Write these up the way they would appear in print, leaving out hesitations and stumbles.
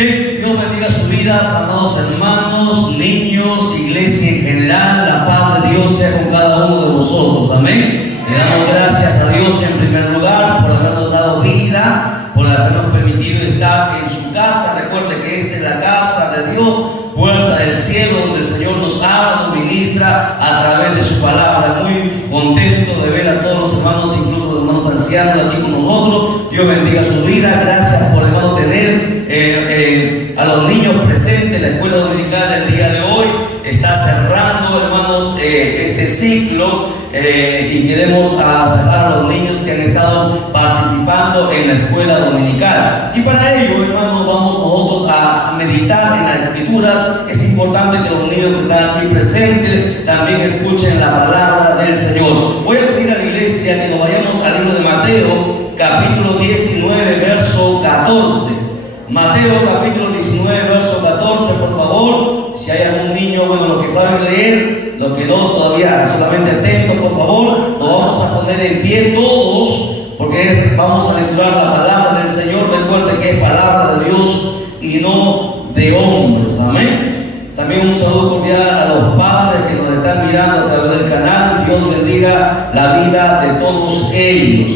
Bien, Dios bendiga sus vidas, amados hermanos, niños, iglesia en general. La paz de Dios sea con cada uno de vosotros, amén. Le damos gracias a Dios en primer lugar por habernos dado vida, por habernos permitido estar en su casa. Recuerde que esta es la casa de Dios, puerta del cielo, donde el Señor nos habla, nos ministra a través de su palabra. Muy contento de ver a todos los hermanos, incluso los hermanos ancianos aquí con nosotros. Dios bendiga su vida. Gracias por, hermano, tener a los niños presentes. La escuela dominical del día de hoy está cerrando, hermanos, este ciclo y queremos sacar a los niños que han estado participando en la escuela dominical. Y para ello, hermanos, vamos nosotros a meditar en la escritura. Es importante que los niños que están aquí presentes también escuchen la palabra del Señor. Voy a pedir a la iglesia que nos vayamos al libro de Mateo, capítulo 19, verso 14. Mateo capítulo 19, verso 14, por favor. Si hay algún niño, bueno, los que saben leer, los que no, todavía solamente atentos, por favor. Nos vamos a poner en pie todos, porque vamos a lecturar la palabra del Señor. Recuerde que es palabra de Dios y no de hombres, amén. También un saludo cordial a los padres que nos están mirando a través del canal. Dios bendiga la vida de todos ellos.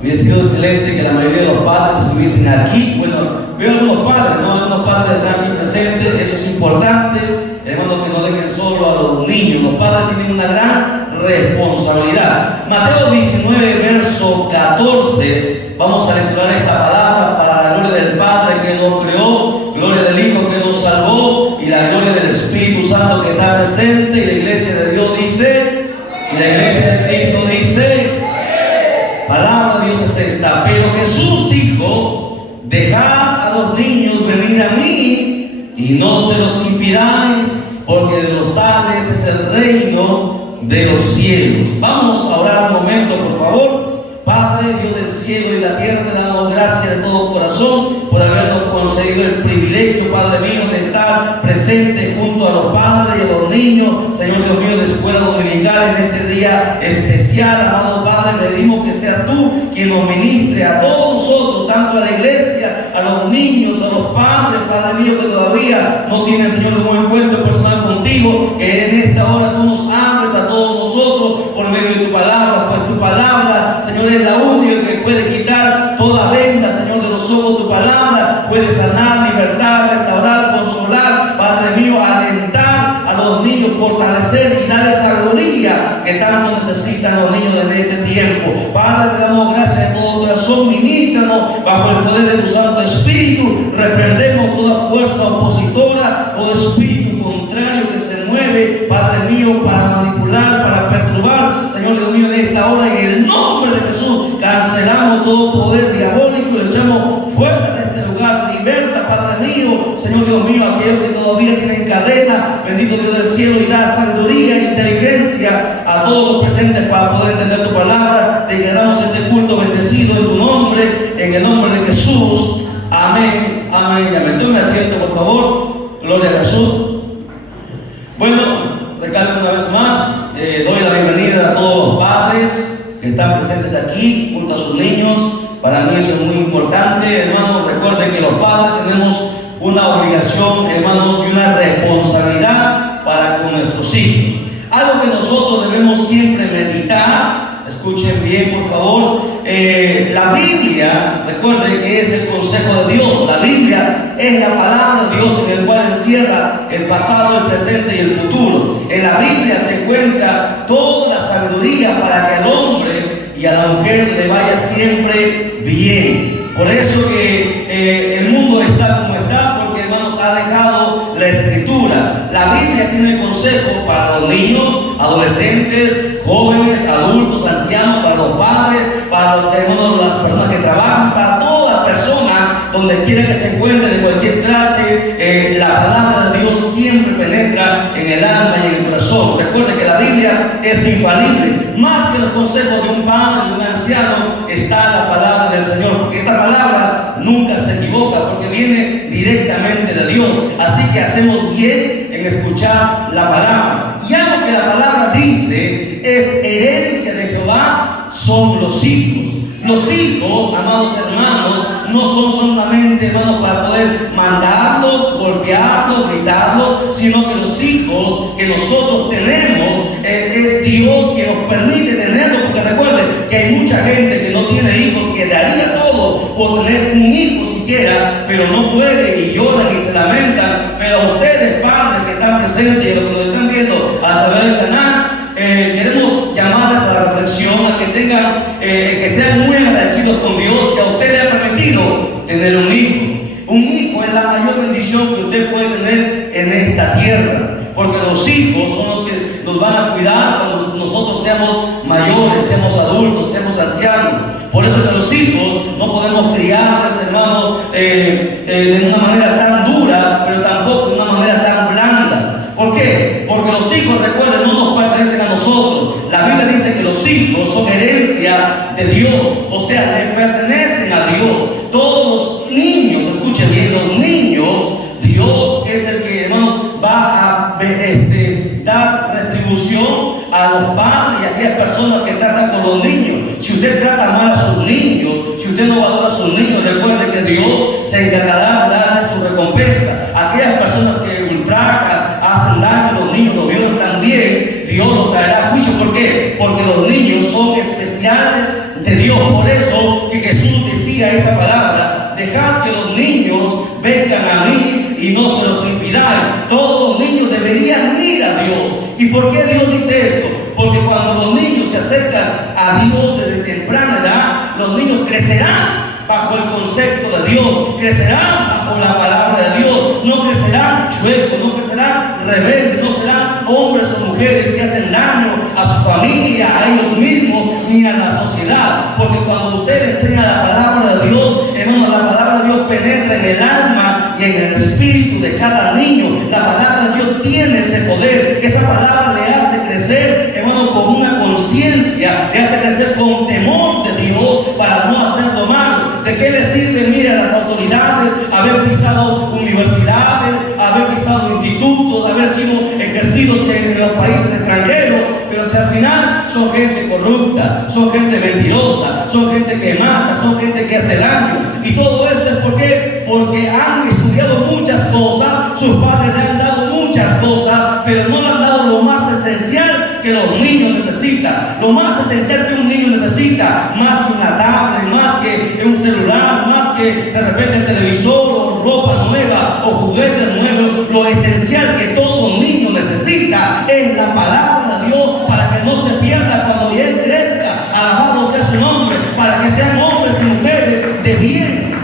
Hubiera sido excelente que la mayoría de los padres estuviesen aquí. Bueno, veo algunos padres, ¿no? Algunos padres están aquí presentes, eso es importante. Hermanos, que no dejen solo a los niños. Los padres tienen una gran responsabilidad. Mateo 19, verso 14. Vamos a lecturar esta palabra para la gloria del Padre que nos creó, gloria del Hijo que nos salvó y la gloria del Espíritu Santo que está presente. Y la iglesia de Dios dice, y la iglesia de Cristo dice, palabra de Dios es esta. Pero Jesús dijo: dejad a los niños venir a mí y no se los impidáis, porque de los tales es el reino de los cielos. Vamos a orar un momento, por favor. Padre, Dios del cielo y la tierra, te damos gracias de todo corazón por habernos concedido el privilegio, Padre mío, de estar presente junto a los padres y a los niños, Señor Dios mío, de escuela dominical en este día especial. Amado Padre, pedimos que sea tú quien nos ministre a todos nosotros, tanto a la iglesia, a los niños, a los padres, Padre mío, que todavía no tienen, Señor, un encuentro personal contigo, que en esta hora tú nos hables a todos nosotros por medio de tu palabra, pues tu palabra, Señor, es la única que puede quitar toda venda, Señor, de los ojos. Tu palabra puede sanar, libertar, restaurar, consolar, Padre mío, alentar a los niños, fortalecer y darles sabiduría que tanto necesitan los niños desde este tiempo. Padre, te damos gracias de todo corazón. Ministranos bajo el poder de tu Santo Espíritu. Reprendemos toda fuerza opositora, todo espíritu contrario que se mueve, Padre mío, para manipular, para perturbar, Señor Dios mío, en esta hora, en el nombre de Jesús, cancelamos todo poder diabólico y lo echamos fuera de este lugar. Liberta, Padre mío, Señor Dios mío, aquellos que todavía tienen cadena, bendito Dios del cielo, y da sabiduría e inteligencia a todos los presentes para poder entender tu palabra. Te quedamos este culto bendecido en tu nombre, en el nombre de Jesús. Amén, amén y amén. Tome asiento, por favor. Gloria a Jesús. Bueno, recalco una vez más, doy la bienvenida a todos los padres que están presentes aquí junto a sus niños. Para mí eso es muy importante, hermanos. Recuerden que los padres tenemos una obligación, hermanos, y una responsabilidad para con nuestros hijos. Algo que nosotros debemos siempre meditar, escuchen bien por favor. La Biblia, recuerden que es el consejo de Dios. La Biblia es la palabra de Dios en el cual encierra el pasado, el presente y el futuro. En la Biblia se encuentra toda la sabiduría para que al hombre y a la mujer le vaya siempre bien. Por eso que el mundo está como está, porque, hermanos, ha dejado la Escritura. La Biblia tiene consejos para los niños, adolescentes, jóvenes, adultos, ancianos, para los padres, para los hermanos, las personas que trabajan, para todas las personas, donde quiera que se encuentre, de cualquier clase. La palabra de Dios siempre penetra en el alma y en el corazón. Recuerde que la Biblia es infalible. Más que los consejos de un padre, de un anciano, está la palabra del Señor, porque esta palabra nunca se equivoca, porque viene directamente de Dios. Así que hacemos bien en escuchar la palabra. Y algo que la palabra dice es: herencia de Jehová son los hijos. Los hijos, amados hermanos, no son solamente, hermanos, para poder mandar sino que los hijos que nosotros tenemos es Dios quien nos permite tenerlos, porque recuerden que hay mucha gente que no tiene hijos, que daría todo por tener un hijo siquiera, pero no puede y lloran y se lamentan. Pero a ustedes, padres que están presentes y a los que nos están viendo a través del canal, queremos llamarles a la reflexión, a que que estén muy agradecidos con Dios, que a usted le ha permitido tener un hijo. Un hijo es la mayor bendición que usted puede tener en esta tierra, porque los hijos son los que nos van a cuidar cuando nosotros seamos mayores, seamos adultos, seamos ancianos. Por eso que los hijos no podemos criarlos, hermano, de una manera tan dura, pero tampoco de una manera tan blanda. ¿Por qué? Porque los hijos, recuerden, no nos pertenecen a nosotros. La Biblia dice que los hijos son herencia de Dios, o sea, le pertenecen a Dios. Todos los niños, escuchen bien, los niños, Dios es el que, hermano, va a dar retribución a los padres y a aquellas personas que tratan con los niños. Si usted trata mal a sus niños, si usted no valora a sus niños, recuerde que Dios se encargará de darle su recompensa. Aquellas personas que ultrajan, hacen daño a los niños, lo vieron también, Dios los traerá a juicio. ¿Por qué? Porque los niños son especiales de Dios. Por eso que Jesús decía esta palabra: dejad que los niños vengan a mí y no se los impidáis. Todos los niños deberían ir a Dios. ¿Y por qué Dios dice esto? Porque cuando los niños se acercan a Dios desde temprana edad, los niños crecerán bajo el concepto de Dios, crecerán bajo la palabra de Dios, no crecerán chuecos, no crecerán rebeldes, no serán hombres o mujeres que hacen daño a su familia, a ellos mismos, ni a la sociedad. Porque cuando usted le enseña la palabra de Dios, hermano, la palabra de Dios penetra en el alma y en el espíritu de cada niño. La palabra de Dios tiene ese poder. Esa palabra le hace crecer, hermano, con una conciencia, le hace crecer con temor de Dios para no hacer lo malo. ¿De qué le sirve, mire, a las autoridades haber pisado universidades, haber pisado institutos, haber sido ejercidos en los países extranjeros, pero si al final son gente corrupta, son gente mentirosa, son gente que mata, son gente que hace daño? Y todo eso es porque han estudiado muchas cosas, sus padres le han dado muchas cosas, pero no le han dado lo más esencial que los niños necesitan. Lo más esencial que un niño necesita, más que una tablet, más que un celular, más que de repente el televisor o ropa nueva o juguetes nuevos, lo esencial que todo niño necesita es la palabra de Dios, para que no se pierda cuando él crezca. Alabado sea su nombre, para que sean hombres y mujeres de bien,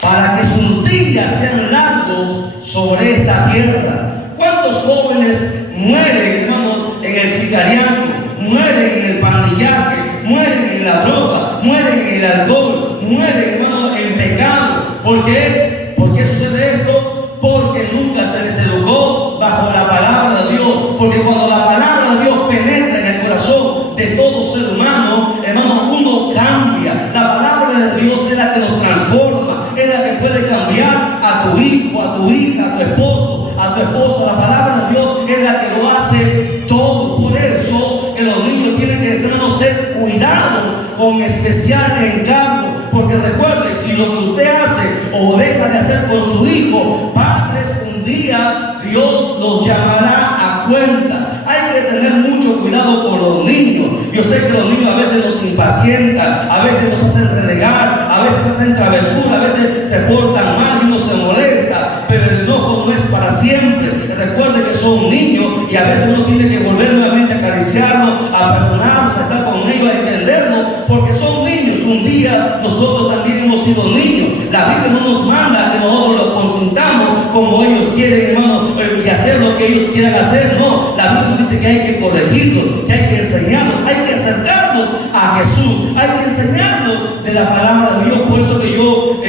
para que sus días sean largos sobre esta tierra. ¿Cuántos jóvenes mueren, hermano, en el sicariato, mueren en el pandillaje, mueren en la droga, mueren en el alcohol, mueren, hermano, en pecado? ¿Por qué? ¿Por qué sucede esto? Porque nunca se les educó bajo la palabra de Dios. Porque cuando la palabra de Dios penetra en el corazón de todo ser humano, hermano, uno cambia. La palabra de Dios es la que nos transforma, es la que puede cambiar a tu hijo, a tu hija, a tu esposo, a tu esposa. La palabra de Dios es la que lo hace todo. Por eso que los niños tienen que ser cuidados con especial encargo. Porque recuerde, si lo que usted hace o deja de hacer con su hijo, padres, un día Dios los llamará a cuenta. Hay que tener mucho cuidado con los niños. Yo sé que los niños a veces nos impacientan, a veces nos hacen renegar, a veces hacen travesura, a veces se portan mal y uno se molesta, pero el enojo no es para siempre. Recuerde que son niños y a veces uno tiene que volver nuevamente a acariciarlos, a perdonarlos, a estar con ellos, a entenderlos, porque son niños. Un día nosotros también hemos sido niños. La Biblia no nos manda que nosotros los consintamos como ellos quieren, hermano, y hacer lo que ellos quieran hacer. No, la Biblia dice que hay que corregirlos, que hay que enseñarlos, hay que acercarlos a Jesús, hay que enseñarlos de la palabra de Dios. Por eso que yo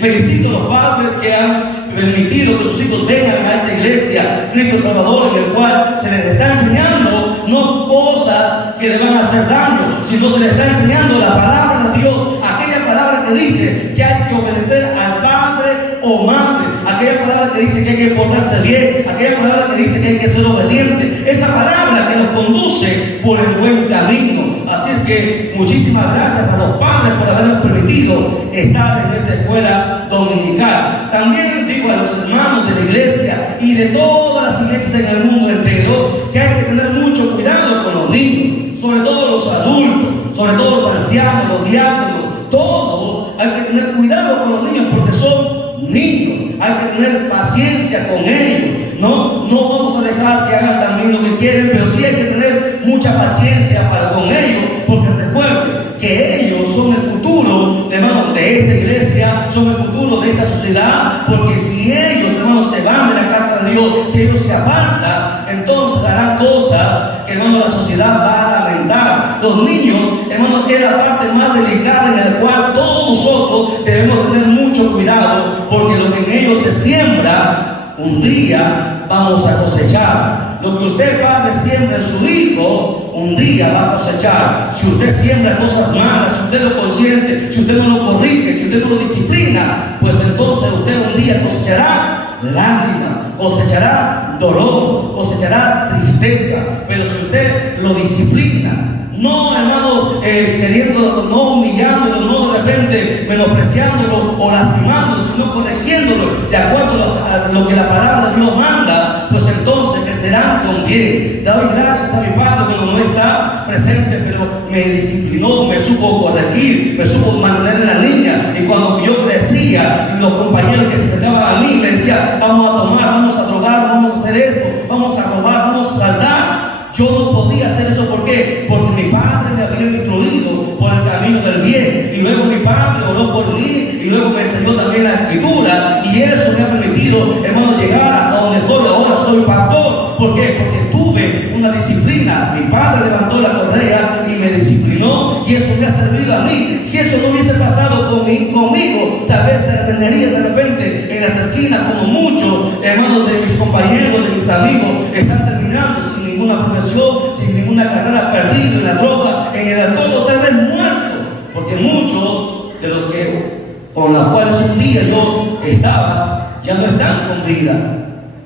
felicito a los padres que han permitido que sus hijos vengan a esta iglesia Cristo Salvador, en el cual se les está enseñando no cosas que le van a hacer daño, sino se les está enseñando la palabra de Dios, aquella palabra que dice que hay que obedecer al padre o madre, aquella palabra que dice que hay que portarse bien, aquella palabra que dice que hay que ser obediente, esa palabra que nos conduce por el buen camino. Así es que muchísimas gracias a los padres por habernos permitido estar en esta escuela dominical. También digo a los hermanos de la iglesia y y de todas las iglesias en el mundo entero, que hay que tener mucho cuidado con los niños, sobre todo los adultos, sobre todo los ancianos, los diáconos, todos hay que tener cuidado con los niños porque son niños, hay que tener paciencia con ellos. No vamos a dejar que hagan también lo que quieren, pero sí hay que tener mucha paciencia con ellos, porque recuerden que ellos son el futuro, hermanos, de esta iglesia, son el futuro de esta sociedad, porque si ellos, hermanos, se van de la casa de Dios, si ellos se apartan, entonces harán cosas que, hermanos, la sociedad va a lamentar. Los niños, hermanos, es la parte más delicada en la cual todos nosotros debemos tener mucho cuidado, porque lo que en ellos se siembra, un día vamos a cosechar. Lo que usted, padre, siembra en su hijo, un día va a cosechar. Si usted siembra cosas malas, si usted lo consiente, si usted no lo corrige, si usted no lo disciplina, pues entonces usted un día cosechará lágrimas, cosechará dolor, cosechará tristeza. Pero si usted lo disciplina, no, hermano, queriendo, no humillándolo, no de repente menospreciándolo o lastimándolo, sino corrigiéndolo de acuerdo a lo que la palabra de Dios manda, pues entonces crecerán con bien. Doy gracias a mi padre que no está presente, pero me disciplinó, me supo corregir, me supo mantener en la línea. Y cuando yo crecía, los compañeros que se acercaban a mí me decían: vamos a tomar, vamos a drogar, vamos a hacer esto, vamos a robar, vamos a saltar. Yo no podía hacer eso. ¿Por qué? Porque mi padre me había instruido por el camino del bien, y luego mi padre oró por mí, y luego me enseñó también la escritura, y eso me ha permitido, hermano, llegar hasta donde estoy ahora. Soy pastor. ¿Por qué? Porque tuve una disciplina. Mi padre levantó la correa y me disciplinó, y eso me ha servido a mí. Si eso no hubiese pasado conmigo, tal vez terminaría de repente en las esquinas, como muchos hermanos de mis compañeros, de mis amigos, están terminando sin ninguna profesión, sin ninguna carrera, perdido en la droga, en el alcohol, o tal vez muerto. Porque muchos de los que con los cuales un día yo estaba, ya no están con vida.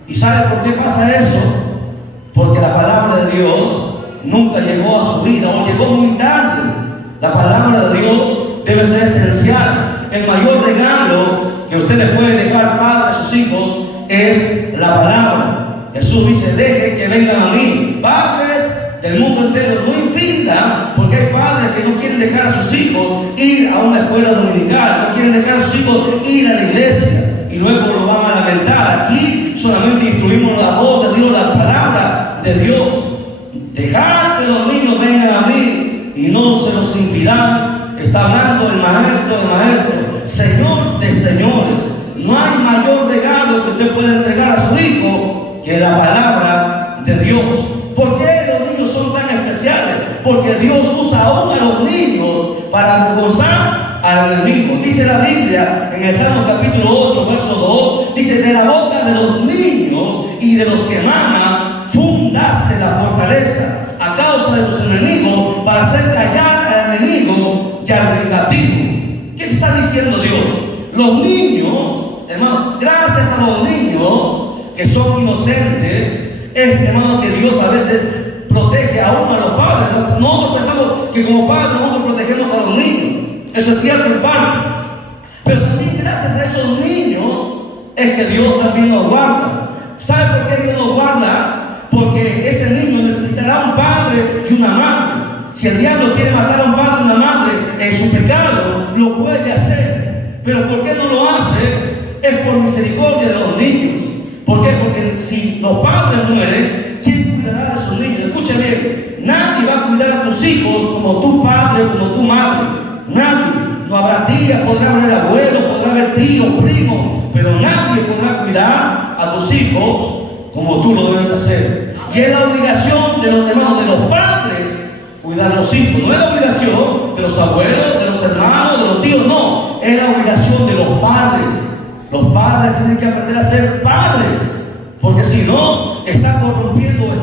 ¿Y sabe por qué pasa eso? Porque la palabra de Dios nunca llegó a su vida, o llegó muy tarde. La palabra de Dios debe ser esencial. El mayor regalo que usted le puede dejar, padre, a sus hijos es la palabra. Jesús dice: dejen que vengan a mí. Padres del mundo entero, no impidan, porque hay padres que no quieren dejar a sus hijos ir a una escuela dominical, no quieren dejar a sus hijos ir a la iglesia, y luego lo van a lamentar. Aquí solamente instruimos la voz de Dios, la palabra de Dios. Dejad que los niños vengan a mí y no se los impidáis. Está hablando el maestro de maestros, Señor de señores. No hay mayor regalo que usted pueda entregar a su hijo que la palabra de Dios. ¿Por qué los niños son tan especiales? Porque Dios usa aún a los niños para avergonzar al enemigo. Dice la Biblia en el Salmo capítulo 8, verso 2, dice: de la boca de los niños y de los que maman fundaste la fortaleza a causa de los enemigos, para hacer callar al enemigo y al vengativo. ¿Qué está diciendo Dios? Los niños, hermano, gracias a los niños que son inocentes, hermano, que Dios a veces protege aún a los padres. Nosotros pensamos que como padres nosotros protegemos a los niños. Eso es cierto en parte. Pero también gracias a esos niños es que Dios también nos guarda. ¿Sabe por qué Dios nos guarda? Porque ese niño necesitará un padre y una madre. Si el diablo quiere matar a un padre y una madre en su pecado, lo puede hacer. Pero ¿por qué no lo hace? Es por misericordia de los niños. ¿Por qué? Porque si los padres mueren, ¿quién cuidará de sus niños? Escucha bien, nadie va a cuidar a tus hijos como tu padre, como tu madre. Nadie. No habrá tía, podrá haber abuelo, podrá haber tío, primo, pero nadie podrá cuidar a tus hijos como tú lo debes hacer. Y es la obligación de los hermanos, de los padres, cuidar a los hijos. No es la obligación de los abuelos, de los hermanos, de los tíos, no. Es la obligación de los padres. Los padres tienen que aprender a ser padres, porque si no, está rompiendo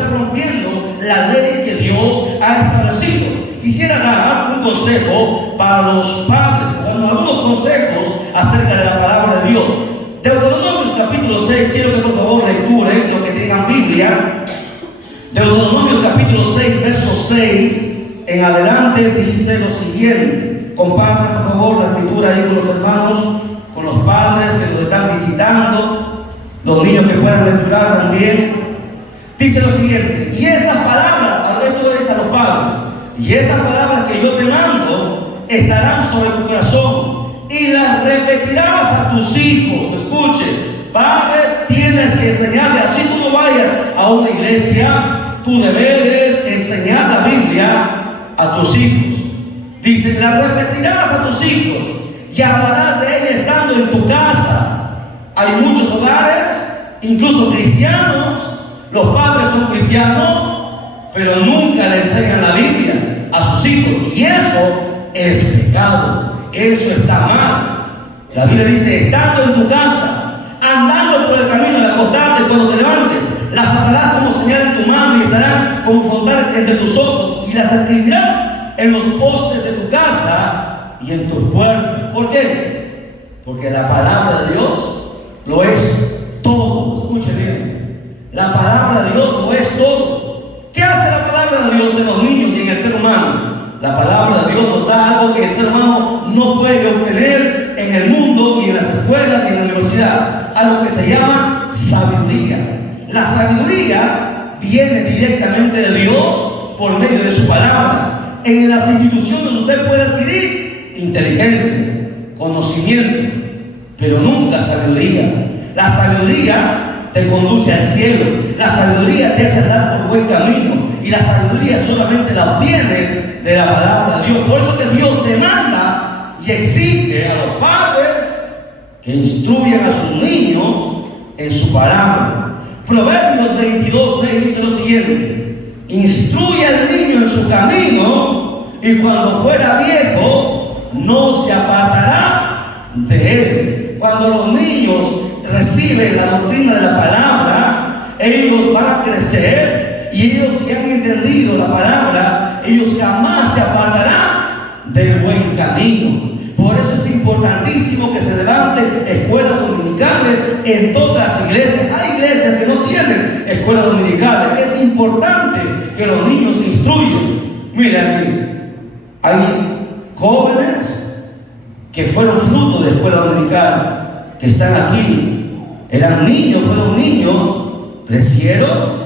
la ley que Dios ha establecido. Quisiera dar un consejo para los padres, algunos consejos acerca de la palabra de Dios. Deuteronomio capítulo 6, quiero que por favor lecturen, los que tengan Biblia. Deuteronomio capítulo 6, verso 6 en adelante dice lo siguiente. Compartan por favor la escritura ahí con los hermanos, con los padres que nos están visitando. Los niños que puedan lecturar también. Dice lo siguiente: y estas palabras, esto es a los padres, y estas palabras que yo te mando estarán sobre tu corazón y las repetirás a tus hijos. Escuche, padre, tienes que enseñarle, así tú no vayas a una iglesia, tu deber es enseñar la Biblia a tus hijos. Dice, las repetirás a tus hijos y hablarás de ella estando en tu casa. Hay muchos hogares, incluso cristianos, los padres son cristianos, pero nunca le enseñan la Biblia a sus hijos. Y eso es pecado, eso está mal. La Biblia dice, estando en tu casa, andando por el camino, al acostarte, cuando te levantes, las atarás como señal en tu mano y estarán como frontales entre tus ojos, y las escribirás en los postes de tu casa y en tus puertas. ¿Por qué? Porque la palabra de Dios lo es todo. Escuche bien, la palabra de Dios lo es todo. ¿Qué hace la palabra de Dios en los niños y en el ser humano? La palabra de Dios nos da algo que el ser humano no puede obtener en el mundo, ni en las escuelas, ni en la universidad. Algo que se llama sabiduría. La sabiduría viene directamente de Dios por medio de su palabra. En las instituciones usted puede adquirir inteligencia, conocimiento, pero nunca sabiduría. La sabiduría te conduce al cielo. La sabiduría te hace andar por buen camino. Y la sabiduría solamente la obtiene de la palabra de Dios. Por eso que Dios demanda y exige a los padres que instruyan a sus niños en su palabra. Proverbios 22:6 dice lo siguiente: instruye al niño en su camino, y cuando fuera viejo no se apartará de él. Cuando los niños reciben la doctrina de la palabra, ellos van a crecer, y ellos, si han entendido la palabra, ellos jamás se apartarán del buen camino. Por eso es importantísimo que se levanten escuelas dominicales en todas las iglesias. Hay iglesias que no tienen escuelas dominicales. Es importante que los niños se instruyan. Miren, hay jóvenes que fueron fruto de escuela dominical, que están aquí. Eran niños, fueron niños, crecieron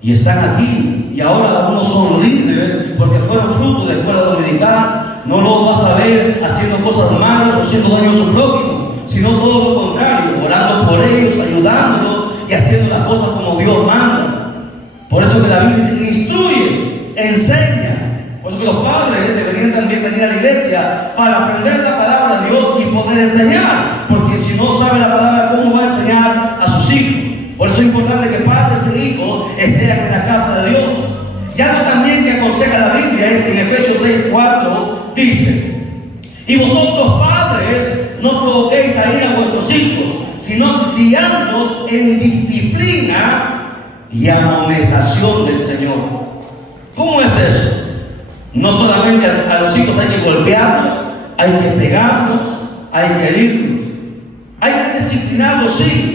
y están aquí. Y ahora algunos son líderes porque fueron fruto de escuela dominical. No lo vas a ver haciendo cosas malas o haciendo daño a su prójimo, sino todo lo contrario, orando por ellos, ayudándolos y haciendo las cosas como Dios manda. Por eso que la Biblia dice que instruye, enseña. Por eso que los padres deberían también venir a la iglesia para aprender la palabra de Dios y poder enseñar, porque si no sabe la palabra, ¿cómo va a enseñar a sus hijos? Por eso es importante que padres e hijos estén en la casa de Dios. Y algo también que aconseja la Biblia es en Efesios 6:4, dice: y vosotros padres no provoquéis a ir a vuestros hijos, sino criándolos en disciplina y amonestación del Señor. ¿Cómo es eso? No solamente a los hijos hay que golpearlos, hay que pegarlos, hay que herirlos, hay que disciplinarlos, sí.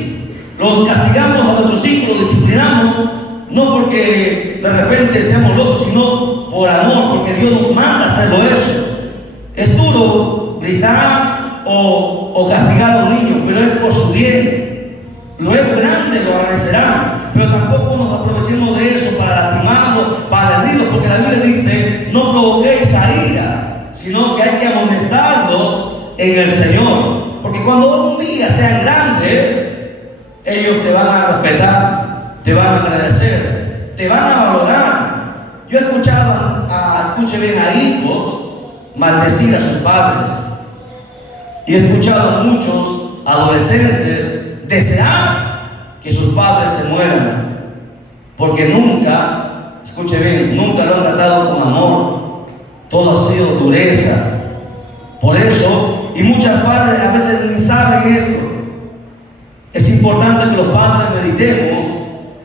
Los castigamos a nuestros hijos, los disciplinamos, no porque de repente seamos locos, sino por amor, porque Dios nos manda a hacerlo eso. Es duro gritar o castigar a un niño, pero es por su bien. Luego grande lo agradecerán, pero tampoco nos aprovechemos de eso para lastimarlo, para herirlo, porque la Biblia dice: no provoquéis a ira, sino que hay que amonestarlos en el Señor. Porque cuando un día sean grandes, ellos te van a respetar, te van a agradecer, te van a valorar. Yo he escuchado, escuche bien, a hijos maldecir a sus padres. Y he escuchado a muchos adolescentes desear que sus padres se mueran, porque nunca, escuche bien, nunca lo han tratado con amor. Todo ha sido dureza. Por eso, y muchas padres a veces ni saben esto. Es importante que los padres meditemos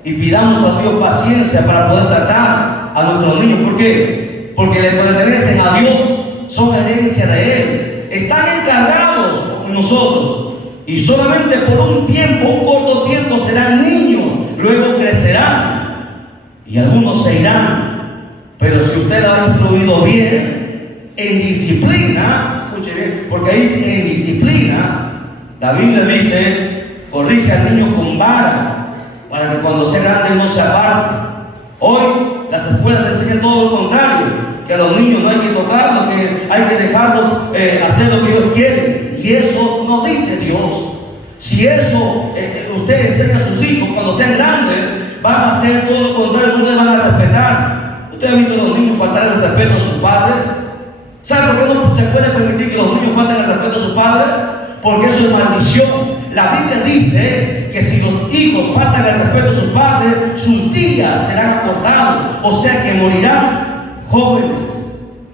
y pidamos a Dios paciencia para poder tratar a nuestros niños. ¿Por qué? Porque le pertenecen a Dios, son herencia de Él, están encargados con nosotros, y solamente por un tiempo, un corto tiempo, serán niños, luego crecerán y algunos se irán. Pero si usted lo ha instruido bien, en disciplina, escuche bien, porque ahí en disciplina, la Biblia dice corrige al niño con vara, para que cuando sea grande no se aparte. Hoy las escuelas enseñan todo lo contrario, que a los niños no hay que tocarlos, que hay que dejarlos hacer lo que Dios quiere. Y eso no dice Dios. Si eso usted enseña a sus hijos, cuando sean grandes, van a hacer todo lo contrario, no les van a respetar. ¿Usted ha visto a los niños faltar el respeto a sus padres? ¿Sabe por qué no se puede permitir que los niños falten el respeto a sus padres? Porque eso es maldición. La Biblia dice que si los hijos faltan el respeto a sus padres, sus días serán acortados, o sea que morirán jóvenes,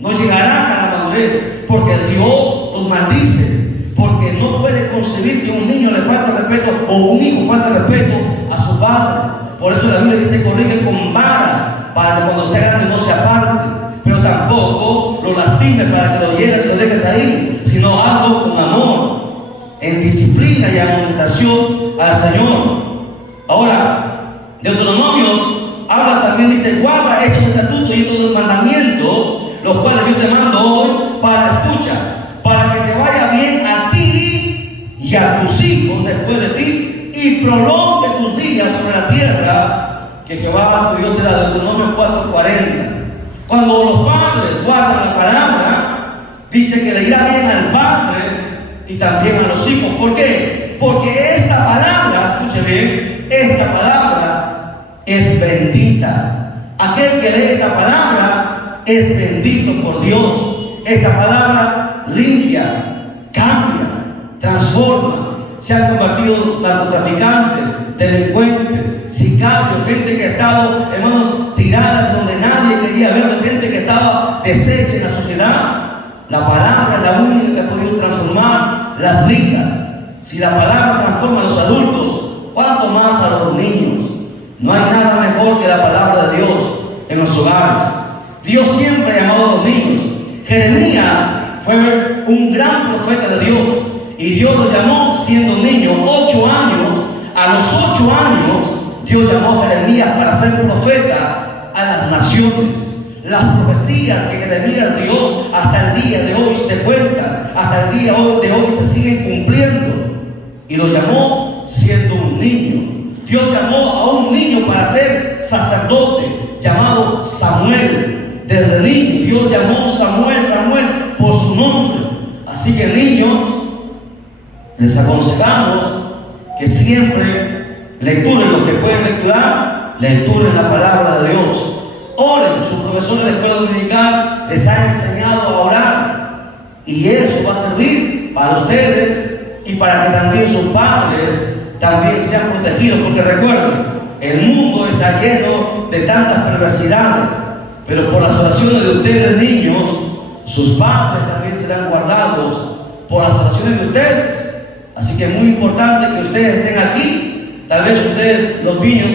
no llegarán a la madurez, porque Dios los maldice, porque no puede concebir que un niño le falte respeto o un hijo falte respeto a su padre. Por eso la Biblia dice: corrige con vara, para que cuando sea grande no se aparte, pero tampoco lo lastimes para que lo hieras y lo dejes ahí, sino hazlo con amor, en disciplina y amonestación al Señor. Ahora, Deuteronomios habla también, dice: guarda estos estatutos y estos mandamientos, los cuales yo te mando hoy, para escuchar, para que te vaya bien a ti y a tus hijos después de ti, y prolongue tus días sobre la tierra que Jehová tu Dios te da. Deuteronomio 4:40. Cuando los padres guardan la palabra, dice que le irá bien al padre y también a los hijos. ¿Por qué? Porque esta palabra, escuche bien, esta palabra es bendita. Aquel que lee esta palabra es bendito por Dios. Esta palabra limpia, cambia, transforma. Se han convertido narcotraficantes, delincuentes, sicarios, gente que ha estado, hermanos, tirada donde nadie quería ver, gente que estaba deshecha en la sociedad. La palabra es la única que ha podido transformar las vidas. Si la palabra transforma a los adultos, ¿cuánto más a los niños? No hay nada mejor que la palabra de Dios en los hogares. Dios siempre ha llamado a los niños. Jeremías fue un gran profeta de Dios, y Dios lo llamó siendo niño, 8 años. A los 8 años Dios llamó a Jeremías para ser profeta a las naciones. Las profecías que Jeremías dio hasta el día de hoy se cuentan, hasta el día de hoy se siguen cumpliendo. Y lo llamó siendo un niño. Dios llamó a un niño para ser sacerdote, llamado Samuel. Desde niño Dios llamó Samuel por su nombre. Así que, niños, les aconsejamos que siempre lecturen, los que pueden lecturar, lecturen la palabra de Dios. Oren. Su profesor de la escuela dominical les ha enseñado a orar, y eso va a servir para ustedes y para que también sus padres también sean protegidos, porque recuerden, el mundo está lleno de tantas perversidades, pero por las oraciones de ustedes, niños, sus padres también serán guardados por las oraciones de ustedes. Así que es muy importante que ustedes estén aquí. Tal vez ustedes, los niños,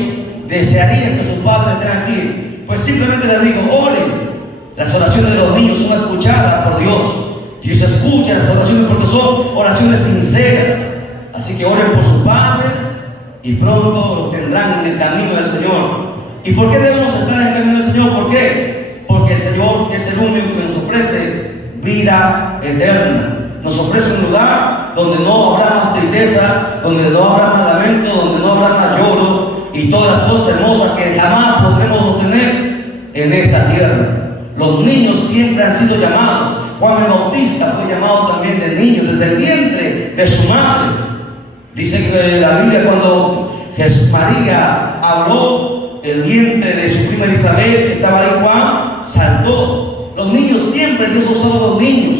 desearían que sus padres estén aquí. Pues simplemente les digo: oren. Las oraciones de los niños son escuchadas por Dios. Dios escucha las oraciones porque son oraciones sinceras. Así que oren por sus padres y pronto los tendrán en el camino del Señor. ¿Y por qué debemos estar en el camino del Señor? ¿Por qué? Porque el Señor es el único que nos ofrece vida eterna. Nos ofrece un lugar donde no habrá más tristeza, donde no habrá más lamento, donde no habrá más lloro y todas las cosas hermosas que jamás podremos obtener en esta tierra. Los niños siempre han sido llamados. Juan el Bautista fue llamado también de niño, desde el vientre de su madre. Dice que la Biblia, cuando María habló el vientre de su prima Elizabeth, que estaba ahí Juan, saltó. Los niños siempre, Dios ha usado a los niños.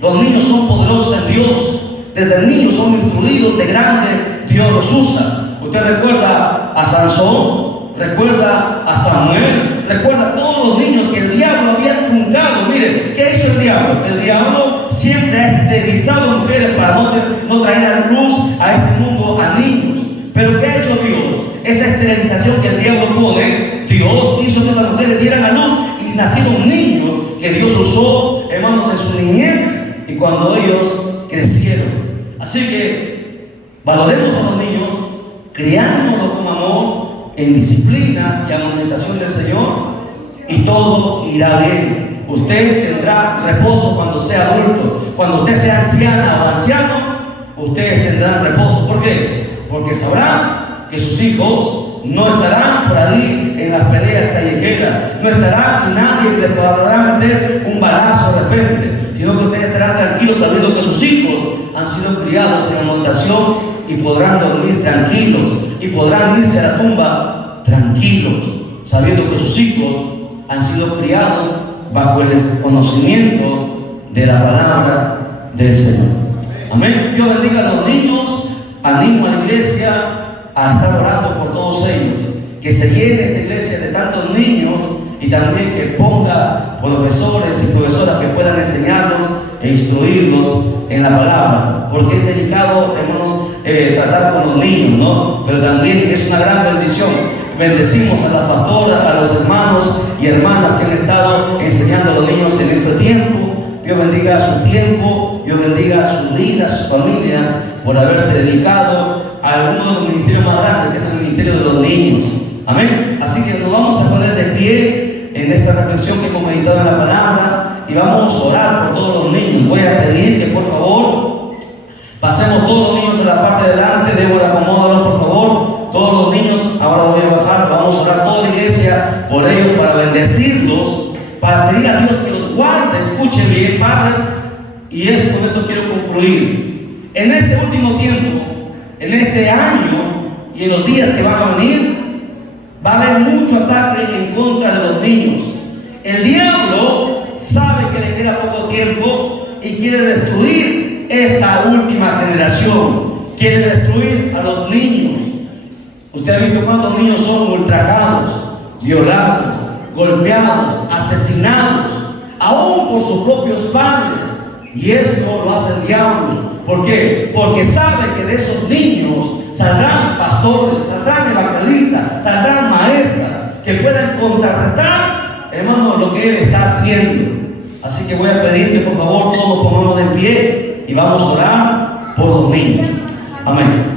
Los niños son poderosos en Dios. Desde niños son instruidos, de grande Dios los usa. Usted recuerda a Sansón, recuerda a Samuel, recuerda a todos los niños que el diablo había truncado. Mire, ¿qué hizo el diablo? El diablo siempre ha esterilizado mujeres para no traer a luz a este mundo a niños. Pero ¿qué ha hecho Dios? Esa esterilización que el diablo pone, Dios hizo que las mujeres dieran a luz y nacieron niños que Dios usó, hermanos, en su niñez y cuando ellos crecieron. Así que valoremos a los niños, criándolos con amor, en disciplina y amonestación del Señor, y todo irá bien. Usted tendrá reposo cuando sea adulto. Cuando usted sea anciana o anciano, ustedes tendrán reposo. ¿Por qué? porque sabrán que sus hijos no estarán por ahí en las peleas callejeras, no estarán y nadie le podrá meter un balazo de repente, sino que ustedes estarán tranquilos sabiendo que sus hijos han sido criados en amonestación y podrán dormir tranquilos y podrán irse a la tumba tranquilos, sabiendo que sus hijos han sido criados bajo el conocimiento de la palabra del Señor. Amén. Dios bendiga a los niños, animo a la iglesia a estar orando por todos ellos, que se llene esta iglesia de tantos niños y también que ponga profesores y profesoras que puedan enseñarlos e instruirlos en la palabra, porque es delicado, hermanos, tratar con los niños, ¿no? Pero también es una gran bendición. Bendecimos a las pastoras, a los hermanos y hermanas que han estado enseñando a los niños en este tiempo. Dios bendiga su tiempo, Dios bendiga sus vidas, sus familias, por haberse dedicado a alguno de los ministerios más grandes, que es el ministerio de los niños. Amén. Así que nos vamos a poner de pie en esta reflexión que hemos meditado en la palabra y vamos a orar por todos los niños. Voy a pedir que por favor pasemos todos los niños a la parte de delante. Débora, acomódalos por favor. Todos los niños, ahora voy a bajar, vamos a orar toda la iglesia por ellos para bendecirlos, para pedir a Dios que los guarde. Escuchen bien, padres, y con esto quiero concluir. En este último tiempo, en este año y en los días que van a venir, va a haber mucho ataque en contra de los niños. El diablo sabe que le queda poco tiempo y quiere destruir esta última generación, quiere destruir a los niños. Usted ha visto cuántos niños son ultrajados, violados, golpeados, asesinados, aún por sus propios padres. Y esto lo hace el diablo. ¿Por qué? Porque sabe que de esos niños saldrán pastores, saldrán evangelistas, saldrán maestras que puedan contrarrestar, hermano, lo que él está haciendo. Así que voy a pedir que por favor todos nos pongamos de pie y vamos a orar por los niños. Amén.